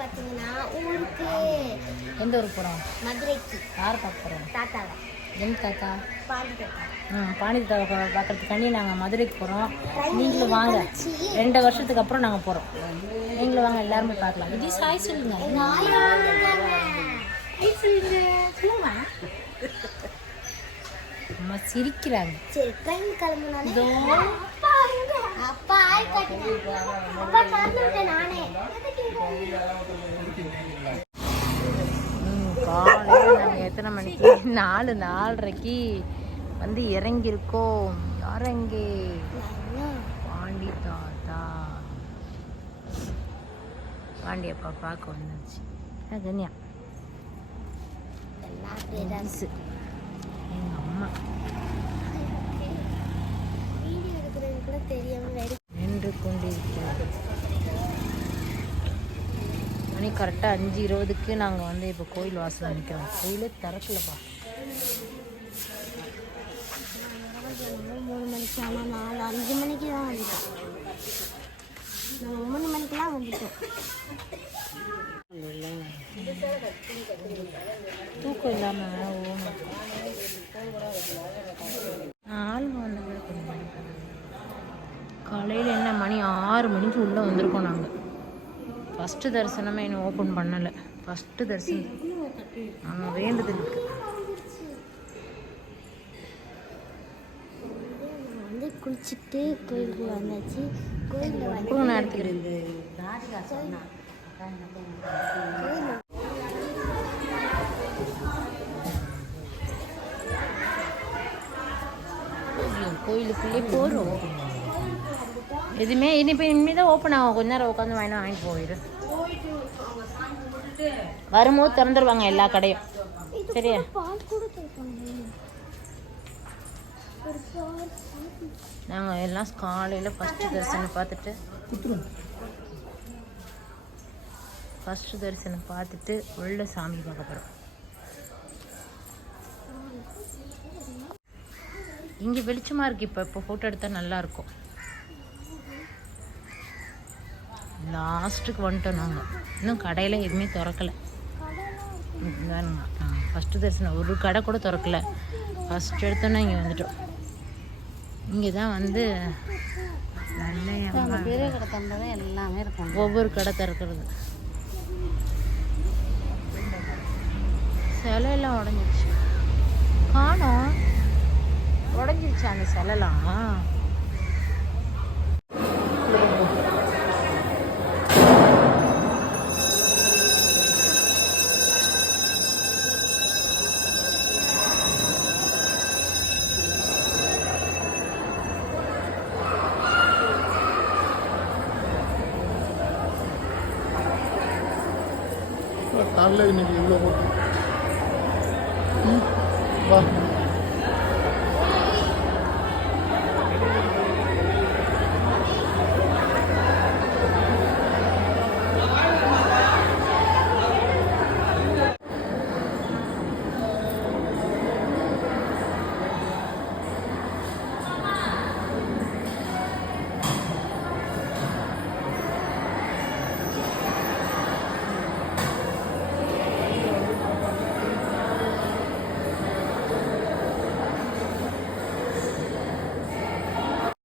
பார்த்தீங்கன்னா ஊருக்கு. எந்த ஊருக்கு போகிறோம்? மதுரைக்கு. யார் பார்க்க போகிறோம்? தாத்தாவை. என் தாத்தா? பாண்டி தாத்தா. பாண்டி தாத்தா பார்க்கறதுக்காண்டி நாங்கள் மதுரைக்கு போகிறோம். நீங்களும் வாங்க. 2 வருஷத்துக்கு அப்புறம் நாங்கள் போகிறோம். நீங்களும் வாங்க, எல்லாருமே பார்க்கலாம். இது சாய் சொல்லுங்க. அம்மா சிரிக்கிறாங்க. சரி, ட்ரெயின் கிளம்புனாலே அப்பா ஆய் கட்டுங்க. அப்பா மறந்துட்டேன் நானே. காலையில் நாங்கள் எத்தனை மணிக்கு? 4:30க்கு வந்து இறங்கியிருக்கோம். இறங்கி பாண்டி தாத்தா பாண்டி அப்பா பார்க்க வந்துருச்சு. கன்யா எங்கள் அம்மா வீடியோ எடுக்கிறது கூட தெரியாமல் நின்று கொண்டிருக்கிறது. மணி கரெக்டாக 5:20க்கு நாங்கள் வந்து இப்போ கோயில் வாசலில் நிற்கிறோம். கோயிலே திறக்கலப்பா. 3 மணிக்கு. ஆனால் 5 மணிக்கு தான் வந்துட்டோம். நாங்கள் 3 மணிக்கெலாம் வந்துட்டோம். தூக்கம் இல்லாமல் ஆள் வந்து காலையில் என்ன மணி 6 மணிக்கு உள்ளே வந்திருக்கோம். நாங்கள் ஃபஸ்ட்டு தரிசனமே இன்னும் ஓப்பன் பண்ணலை. ஃபஸ்ட்டு தரிசனம் நாங்கள் வேண்டுதலுக்கு வந்து குளிச்சுட்டு கோயிலுக்கு வந்தாச்சு. கோயிலில் வந்து நான் எடுத்துக்கிறேன். கோயிலுக்குள்ளே போகிறோம். எதுவுமே இனிமேல் தான் ஓப்பன் ஆகும். கொஞ்ச நேரம் உட்காந்து வாங்கிட்டு போயிடு. வரும்போது திறந்துருவாங்க எல்லா கடையும். சரியா? நாங்கள் எல்லாம் காலையில் ஃபஸ்ட்டு தரிசனம் பார்த்துட்டு உள்ள சாமி பார்க்க போகிறோம். இங்கே வெளிச்சமாக இருக்குது. இப்போ ஃபோட்டோ எடுத்தால் நல்லாயிருக்கும். லாஸ்ட்டுக்கு வந்துட்டோம் நாங்கள். இன்னும் கடையில் எதுவுமே திறக்கலை. ஃபஸ்ட்டு தரிசனம் ஒரு கடை கூட திறக்கலை. ஃபஸ்ட் எடுத்தோன்னா இங்கே வந்துட்டோம். இங்கே தான் வந்து நல்ல பெரிய கடை திறந்தால் எல்லாமே இருக்கும். ஒவ்வொரு கடை திறக்கிறது. சிலையெல்லாம் உடஞ்சிருச்சு. காணோம். உடஞ்சிருச்சு அந்த சிலைலாம். காலையில் இன்னைக்கு இவ்வளோ போட்டு வா.